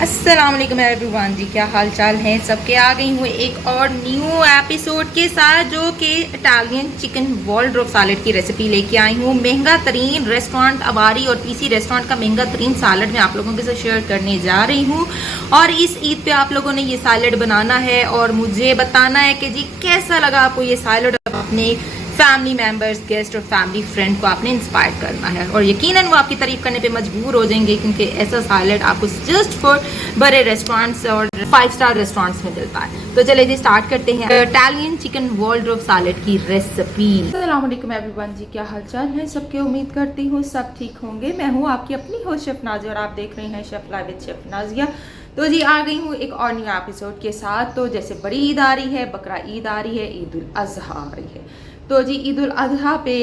अस्सलाम वालेकुम एवरीवन जी, क्या हाल चाल है सबके। आ गई हूँ एक और न्यू एपिसोड के साथ, जो कि इटालियन चिकन वॉलड्रॉफ सैलड की रेसिपी लेके आई हूँ। महंगा तरीन रेस्टोरेंट अबारी और पीसी रेस्टोरेंट का महंगा तरीन सैलड मैं आप लोगों के साथ शेयर करने जा रही हूँ। और इस ईद पे आप लोगों ने ये सैलड बनाना है और मुझे बताना है कि जी कैसा लगा आपको ये सैलड। अपने फैमिली मेंबर्स, गेस्ट और फैमिली फ्रेंड को आपने इंस्पायर करना है और यकीनन वो आपकी तारीफ करने पे मजबूर हो जाएंगे, क्योंकि ऐसा सैलड आपको जस्ट फॉर बड़े रेस्टोरेंट्स और 5 स्टार रेस्टोरेंट्स में मिलता है। तो चलिए जी स्टार्ट करते हैं इटालियन चिकन वॉलड्रॉफ सैलड की रेसिपी। अस्सलाम वालेकुम एवरीवन जी, क्या हालचाल है सबके। उम्मीद करती हूँ सब ठीक होंगे। मैं हूँ आपकी अपनी होस्ट शेफ नाजिया और आप देख रहे हैं chef live with chef Nazia. तो जी आ गई हूँ एक और न्यू एपिसोड के साथ। तो जैसे बड़ी ईद आ रही है, बकरा ईद आ रही है, ईद उल अजहा आ रही है। तो जी ईद उल अजहा पे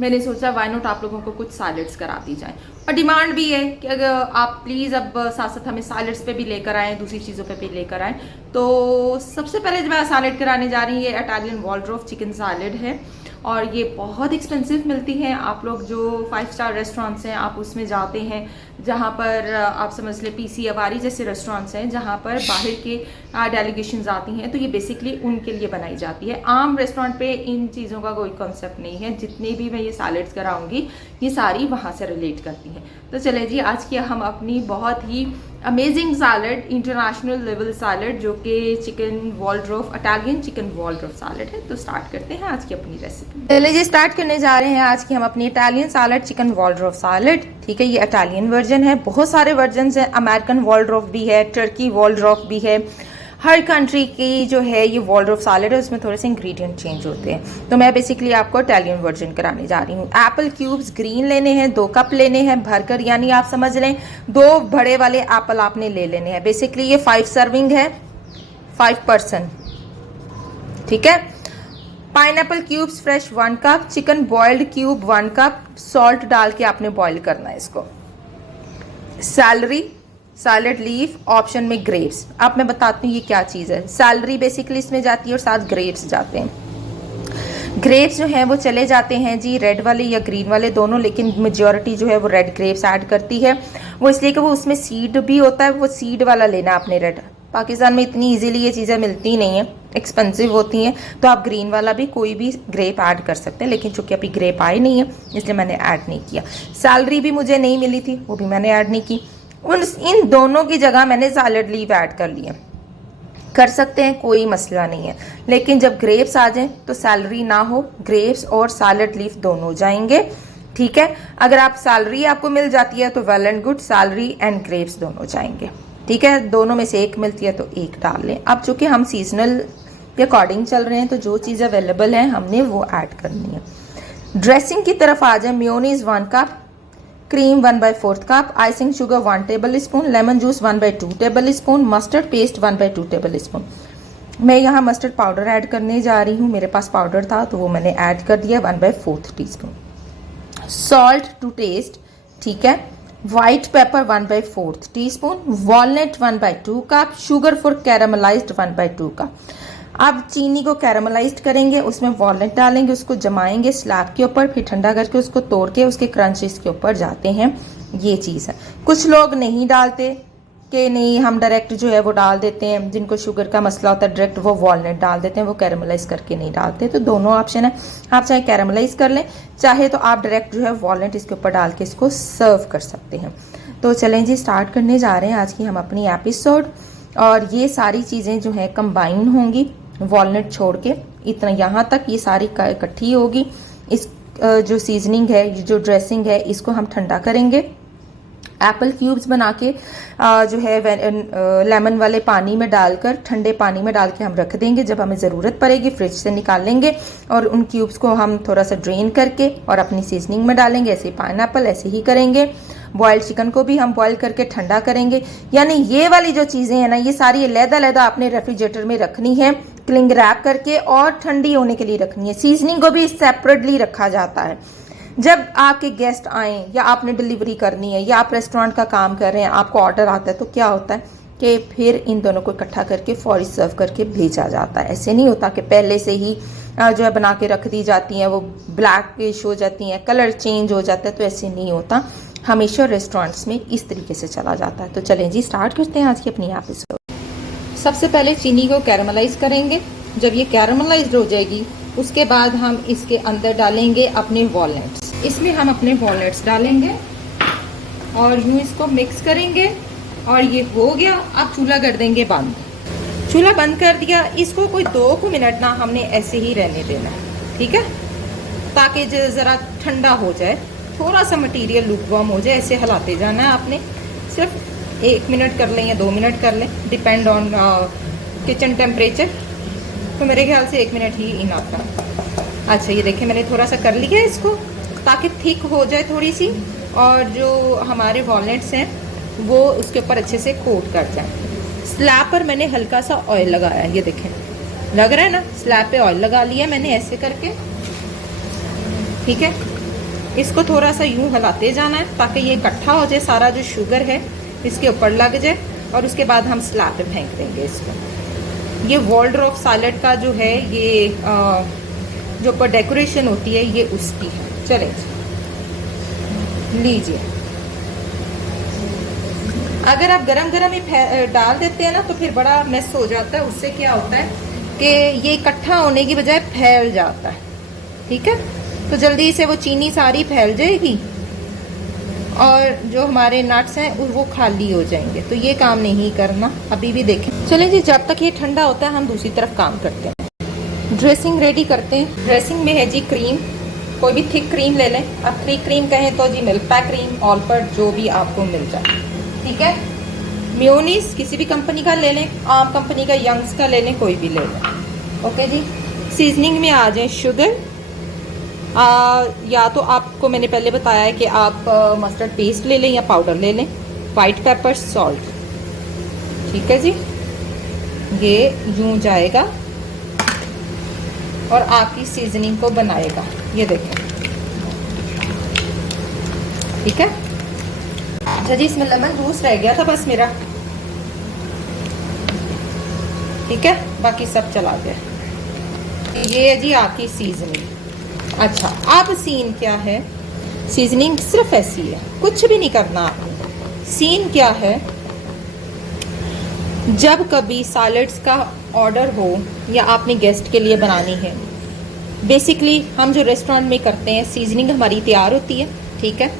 मैंने सोचा वाई नॉट आप लोगों को कुछ सैलड्स करा दी जाए। और डिमांड भी है कि अगर आप प्लीज़ अब साथ साथ हमें सैलड्स पे भी लेकर आएँ, दूसरी चीज़ों पे भी लेकर आएँ। तो सबसे पहले जो मैं सैलड कराने जा रही हूँ, ये इटालियन वॉलड्रॉफ चिकन सैलड है और ये बहुत एक्सपेंसिव मिलती है। आप लोग जो 5 स्टार रेस्टोरेंट्स हैं आप उसमें जाते हैं, जहाँ पर आप समझ लें पीसी अवारी जैसे रेस्टोरेंट्स हैं जहाँ पर बाहर के डेलीगेशंस आती हैं, तो ये बेसिकली उनके लिए बनाई जाती है। आम रेस्टोरेंट पे इन चीज़ों का कोई कॉन्सेप्ट नहीं है। जितने भी मैं ये सैलड्स कराऊंगी ये सारी वहाँ से रिलेट करती हैं। तो चले जी आज की हम अपनी बहुत ही amazing salad, international level salad, जो कि chicken Waldorf, Italian chicken Waldorf salad है। तो स्टार्ट करते हैं आज की अपनी रेसिपी। चलिए जी स्टार्ट करने जा रहे हैं आज की हम अपनी Italian salad, chicken Waldorf salad. ठीक है, ये इटालियन वर्जन है। बहुत सारे वर्जन हैं, अमेरिकन वॉलड्रॉफ भी है, टर्की वॉलड्रॉफ भी है। हर कंट्री की जो है ये वॉलड्रॉफ सैलड है, उसमें थोड़े से इंग्रेडिएंट चेंज होते हैं। तो मैं बेसिकली आपको इटालियन वर्जन कराने जा रही हूँ। एप्पल क्यूब्स ग्रीन लेने हैं, 2 कप लेने हैं भरकर, यानी आप समझ लें 2 बड़े वाले एप्पल आपने ले लेने हैं। बेसिकली ये 5 सर्विंग है, 5 पर्सन। ठीक है। Pineapple cubes fresh 1 cup, chicken boiled cube 1 cup, salt डाल के आपने बॉईल करना है इसको। सैलरी, सैलड लीफ, ऑप्शन में ग्रेप्स। अब मैं बताती हूँ ये क्या चीज़ है। सैलरी बेसिकली इसमें जाती है और साथ ग्रेप्स जाते हैं। ग्रेप्स जो हैं वो चले जाते हैं जी रेड वाले या ग्रीन वाले दोनों, लेकिन मेजॉरिटी जो है वो रेड ग्रेप्स ऐड करती है। वो इसलिए कि वो उसमें सीड भी होता है, वो सीड वाला लेना आपने रेड। पाकिस्तान में इतनी इजीली ये चीज़ें मिलती नहीं है, एक्सपेंसिव होती हैं, तो आप ग्रीन वाला भी कोई भी ग्रेप ऐड कर सकते हैं, लेकिन चूंकि अभी ग्रेप आई नहीं है इसलिए मैंने ऐड नहीं किया। सैलरी भी मुझे नहीं मिली थी, वो भी मैंने ऐड नहीं की। इन दोनों की जगह मैंने सैलड लीफ ऐड कर लिया। कर सकते हैं, कोई मसला नहीं है, लेकिन जब ग्रेप्स आ जाएं तो सैलरी ना हो, ग्रेप्स और सैलड लीफ दोनों जाएंगे। ठीक है, अगर आप सैलरी आपको मिल जाती है तो well and good, salary and grapes दोनों जाएंगे। ठीक है, दोनों में से एक मिलती है तो एक डाल लें। अब चूंकि हम सीजनल के अकॉर्डिंग चल रहे हैं तो जो चीज़ अवेलेबल है हमने वो ऐड करनी है। ड्रेसिंग की तरफ आ जाए। Mayonnaise 1 cup, cream 1/4 cup, icing sugar 1 table spoon, lemon juice 1/2 table spoon, mustard paste 1/2 table spoon. मैं यहाँ मस्टर्ड पाउडर ऐड करने जा रही हूँ, मेरे पास पाउडर था तो वो मैंने ऐड कर दिया 1/4 टीस्पून। Salt to test. ठीक है। White pepper 1/4 teaspoon, walnut 1/2 cup, sugar for caramelized 1/2 cup. अब चीनी को कैरामलाइज्ड करेंगे, उसमें वॉलनट डालेंगे, उसको जमाएंगे स्लैब के ऊपर, फिर ठंडा करके उसको तोड़ के उसके क्रंचेस के ऊपर जाते हैं। ये चीज़ है। कुछ लोग नहीं डालते कि नहीं हम डायरेक्ट जो है वो डाल देते हैं, जिनको शुगर का मसला होता है डायरेक्ट वो वॉलनट डाल देते हैं, वो कैरामलाइज करके नहीं डालते। तो दोनों ऑप्शन है, आप चाहे कैरामलाइज कर लें, चाहे तो आप डायरेक्ट जो है वॉलनट इसके ऊपर डाल के इसको सर्व कर सकते हैं। तो चलें जी स्टार्ट करने जा रहे हैं आज की हम अपनी एपिसोड। और ये सारी चीज़ें जो है कंबाइन होंगी, वॉलनट छोड़ के इतना यहाँ तक ये सारी इकट्ठी होगी। इस जो सीजनिंग है, जो ड्रेसिंग है, इसको हम ठंडा करेंगे। एप्पल क्यूब्स बना के जो है लेमन वाले पानी में डालकर, ठंडे पानी में डाल के हम रख देंगे। जब हमें ज़रूरत पड़ेगी फ्रिज से निकाल लेंगे और उन क्यूब्स को हम थोड़ा सा ड्रेन करके और अपनी सीजनिंग में डालेंगे। ऐसे पाइनएप्पल ऐसे ही करेंगे। बॉइल्ड चिकन को भी हम बॉईल करके ठंडा करेंगे। यानी ये वाली जो चीज़ें हैं ना, ये सारी लहदा आपने रेफ्रिजरेटर में रखनी है, क्लिंग रैप करके, और ठंडी होने के लिए रखनी है। सीजनिंग को भी सेपरेटली रखा जाता है। जब आपके गेस्ट आए या आपने डिलीवरी करनी है या आप रेस्टोरेंट का काम कर रहे हैं, आपको ऑर्डर आता है, तो क्या होता है कि फिर इन दोनों को इकट्ठा करके फौरी सर्व करके भेजा जाता है। ऐसे नहीं होता कि पहले से ही जो है बना के रख दी जाती हैं, वो ब्लैकिश हो जाती हैं, कलर चेंज हो जाता है, तो ऐसे नहीं होता। हमेशा रेस्टोरेंट्स में इस तरीके से चला जाता है। तो चलें जी स्टार्ट करते हैं आज की अपनी एपिसोड। सबसे पहले चीनी को कैरामलाइज करेंगे। जब ये कैरामलाइज हो जाएगी उसके बाद हम इसके अंदर डालेंगे अपने वॉलनट्स। इसमें हम अपने वॉलनट्स डालेंगे और यूँ इसको मिक्स करेंगे और ये हो गया। अब चूल्हा कर देंगे बंद। चूल्हा बंद कर दिया। इसको कोई 2 मिनट ना हमने ऐसे ही रहने देना है, ठीक है, ताकि ज़रा ठंडा हो जाए, थोड़ा सा मटेरियल लूकवार्म हो जाए। ऐसे हिलाते जाना है आपने। सिर्फ 1 मिनट कर लें या 2 मिनट कर लें, डिपेंड ऑन किचन टेम्परेचर। तो मेरे ख्याल से 1 मिनट ही इनफ था। अच्छा ये देखिए मैंने थोड़ा सा कर लिया इसको ताकि थिक हो जाए थोड़ी सी, और जो हमारे वॉलनट्स हैं वो उसके ऊपर अच्छे से कोट कर जाए। स्लैब पर मैंने हल्का सा ऑयल लगाया, ये देखें लग रहा है ना, स्लैब पे ऑयल लगा लिया मैंने ऐसे करके, ठीक है। इसको थोड़ा सा यूं हिलाते जाना है ताकि ये इकट्ठा हो जाए, सारा जो शुगर है इसके ऊपर लग जाए, और उसके बाद हम स्लैब पे फेंक देंगे इसको। ये वॉलड्रॉफ सैलेड का जो है ये जो ऊपर डेकोरेशन होती है ये उसकी है। चलें लीजिए। अगर आप गरम गरम ही डाल देते हैं ना तो फिर बड़ा मेस हो जाता है। उससे क्या होता है कि ये इकट्ठा होने की बजाय फैल जाता है, ठीक है। तो जल्दी से वो चीनी सारी फैल जाएगी और जो हमारे नट्स हैं वो खाली हो जाएंगे। तो ये काम नहीं करना अभी भी। देखें चलें जी, जब तक ये ठंडा होता है हम दूसरी तरफ काम करते हैं। ड्रेसिंग रेडी करते हैं। ड्रेसिंग में है जी क्रीम, कोई भी थिक क्रीम ले लें। आप थिक क्रीम कहें तो जी मिल्क पैक क्रीम, ऑलपर्ट, जो भी आपको मिल जाए, ठीक है। मेयोनीज किसी भी कंपनी का ले लें, आम कंपनी का, यंग्स का ले लें, कोई भी ले लें, ओके जी। सीजनिंग में आ जाए शुगर, या तो आपको मैंने पहले बताया है कि आप मस्टर्ड पेस्ट ले लें या पाउडर ले लें, वाइट पेपर, सॉल्ट, ठीक है जी। ये यूं जाएगा और आपकी सीजनिंग को बनाएगा, ये देखें, ठीक है। अच्छा जी इसमें लेमन जूस रह गया था बस मेरा, ठीक है, बाकी सब चला गया। ये है जी आपकी सीजनिंग। अच्छा अब सीन क्या है, सीजनिंग सिर्फ ऐसी है, कुछ भी नहीं करना आपने। सीन क्या है, जब कभी सैलेड्स का ऑर्डर हो या आपने गेस्ट के लिए बनानी है, बेसिकली हम जो रेस्टोरेंट में करते हैं सीजनिंग हमारी तैयार होती है, ठीक है।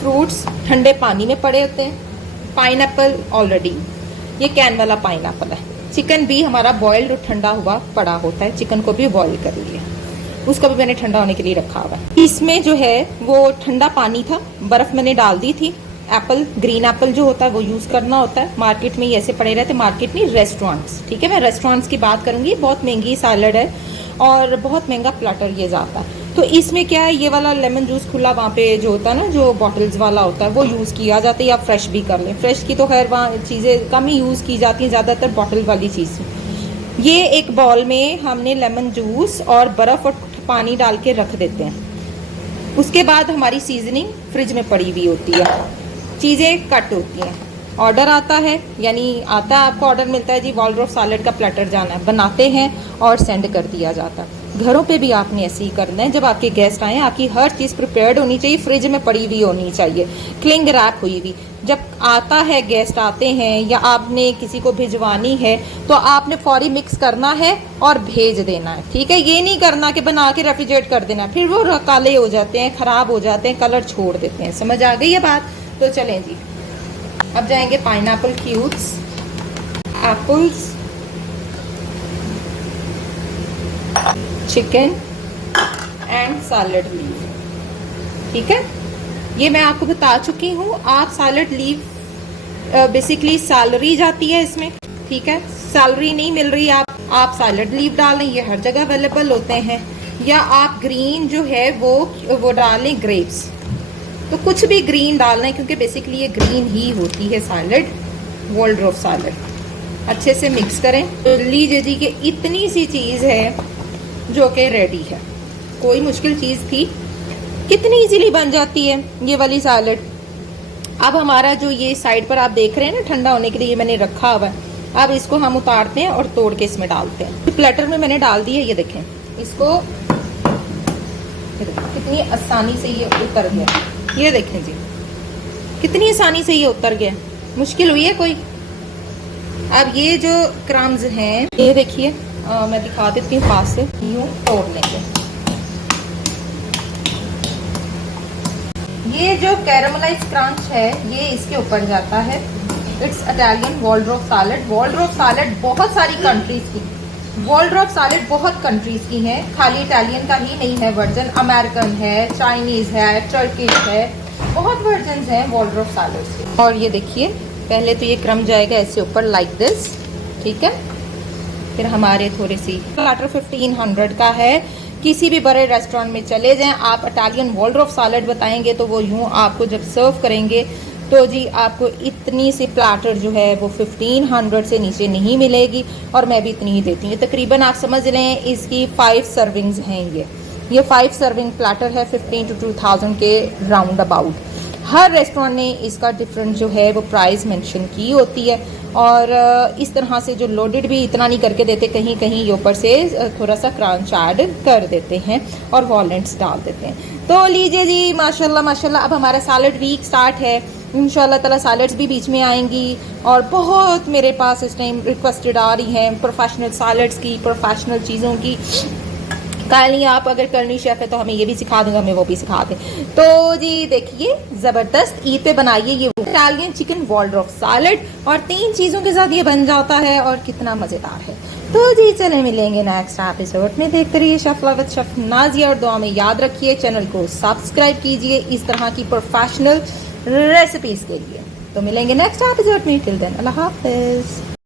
फ्रूट्स ठंडे पानी में पड़े होते हैं। पाइनएप्पल ऑलरेडी, ये कैन वाला पाइनएप्पल है। चिकन भी हमारा बॉयल्ड और ठंडा हुआ पड़ा होता है, चिकन को भी बॉयल कर लिया, उसको भी मैंने ठंडा होने के लिए रखा हुआ है। इसमें जो है वो ठंडा पानी था, बर्फ़ मैंने डाल दी थी। एप्पल, ग्रीन एप्पल जो होता है वो यूज़ करना होता है। मार्केट में ये ऐसे पड़े रहते, मार्केट में रेस्टोरेंट्स, ठीक है। मैं रेस्टोरेंट्स की बात करूँगी, बहुत महंगी सैलड है और बहुत महंगा प्लेटर ये जाता है। तो इसमें क्या है, ये वाला लेमन जूस खुला वहाँ पे जो होता है ना, जो बॉटल्स वाला होता है वो यूज़ किया जाता है, या फ्रेश भी कर लें। फ्रेश की तो खैर वहाँ चीज़ें कम ही यूज़ की जाती हैं, ज़्यादातर बॉटल वाली चीज़। ये एक बॉल में हमने लेमन जूस और बर्फ़ और पानी डाल के रख देते हैं। उसके बाद हमारी सीजनिंग फ्रिज में पड़ी हुई होती है, चीज़ें कट होती हैं। ऑर्डर आता है, यानी आता है आपको ऑर्डर मिलता है जी वॉलड्रॉफ सैलेड का प्लेटर जाना है, बनाते हैं और सेंड कर दिया जाता है। घरों पे भी आपने ऐसे ही करना है। जब आपके गेस्ट आए, आपकी हर चीज़ प्रिपेयर्ड होनी चाहिए, फ्रिज में पड़ी हुई होनी चाहिए, क्लिंग रैप हुई हुई। जब आता है, गेस्ट आते हैं या आपने किसी को भिजवानी है तो आपने फौरी मिक्स करना है और भेज देना है, ठीक है। ये नहीं करना कि बना के रेफ्रिजरेट कर देना, फिर वो काले हो जाते हैं, ख़राब हो जाते हैं, कलर छोड़ देते हैं। समझ आ गई ये बात? तो चलें जी, अब जाएंगे pineapple cubes, apples, chicken and salad leaf, ठीक है। ये मैं आपको बता चुकी हूँ। आप सैलड लीफ बेसिकली सैलरी जाती है इसमें, ठीक है। सैलरी नहीं मिल रही, आप सैलड लीफ डालें, ये हर जगह अवेलेबल होते हैं। या आप ग्रीन जो है वो डालें, ग्रेप्स, तो कुछ भी ग्रीन डालना है क्योंकि बेसिकली ये ग्रीन ही होती है सैलड, वॉलड्रॉफ सैलड। अच्छे से मिक्स करें। तो लीजिए जी कि इतनी सी चीज़ है जो कि रेडी है। कोई मुश्किल चीज़ थी, कितनी इजीली बन जाती है ये वाली सैलड। अब हमारा जो ये साइड पर आप देख रहे हैं ना, ठंडा होने के लिए मैंने रखा हुआ है। अब इसको हम उतारते हैं और तोड़ के इसमें डालते हैं। प्लेटर में मैंने डाल दी है, ये देखें। इसको ये देखो कितनी आसानी से ये उतर गया, ये देखें जी कितनी आसानी से ये उतर गया, मुश्किल हुई है कोई। अब ये जो क्रम्स हैं ये देखिए, मैं दिखा देती हूँ पास से, यूँ तोड़ लेंगे। ये जो कैरामलाइज क्रंच है ये इसके ऊपर जाता है। It's Italian Waldorf salad. Waldorf salad बहुत सारी कंट्रीज की, वॉलड्रॉफ सैलेड बहुत कंट्रीज की है, खाली इटालियन का ही नहीं है वर्जन, अमेरिकन है, चाइनीज है, टर्किश है, बहुत वर्जन हैं वॉलड्रॉफ सैलेड के। और ये देखिए पहले तो ये क्रम जाएगा ऐसे ऊपर लाइक दिस, ठीक है। फिर हमारे थोड़ी सी प्लाटर 1500 का है। किसी भी बड़े रेस्टोरेंट में चले जाएं, आप इटालियन वॉलड्रॉफ सैलेड बताएंगे तो वो यूं आपको जब सर्व करेंगे तो जी आपको इतनी सी प्लाटर जो है वो 1500 से नीचे नहीं मिलेगी, और मैं भी इतनी ही देती हूँ। तकरीबन आप समझ लें इसकी 5 सर्विंग्स हैं। ये 5 सर्विंग प्लाटर है 15 to 2000 के राउंड अबाउट। हर रेस्टोरेंट ने इसका डिफरेंट जो है वो प्राइस मेंशन की होती है, और इस तरह से जो लोडेड भी इतना नहीं करके देते, कहीं कहीं ये ऊपर से थोड़ा सा क्रंच ऐड कर देते हैं और वॉलनट्स डाल देते हैं। तो लीजिए जी माशाल्लाह माशाल्लाह, अब हमारा सैलड वीक स्टार्ट है, इंशाल्लाह ताला सैलड्स भी बीच में आएंगी। और बहुत मेरे पास इस टाइम रिक्वेस्टेड आ रही हैं प्रोफेशनल सैलड्स की, प्रोफेशनल चीज़ों की। काली आप अगर करनी शेफ है तो हमें ये भी सिखा दूंगा, हमें वो भी सिखा दें। तो जी देखिए ज़बरदस्त ईद पे बनाइए ये इटालियन चिकन वॉलड्रॉफ सैलड, और 3 चीज़ों के साथ ये बन जाता है और कितना मज़ेदार है। तो जी चले मिलेंगे नेक्स्ट एपिसोड में। देखते रहिए chef love with chef Nazia, और दुआ में याद रखिए चैनल को सब्सक्राइब कीजिए इस तरह की प्रोफेशनल रेसिपीज़ के लिए। तो मिलेंगे नेक्स्ट एपिसोड में, टिल देन अल्लाह हाफिज़।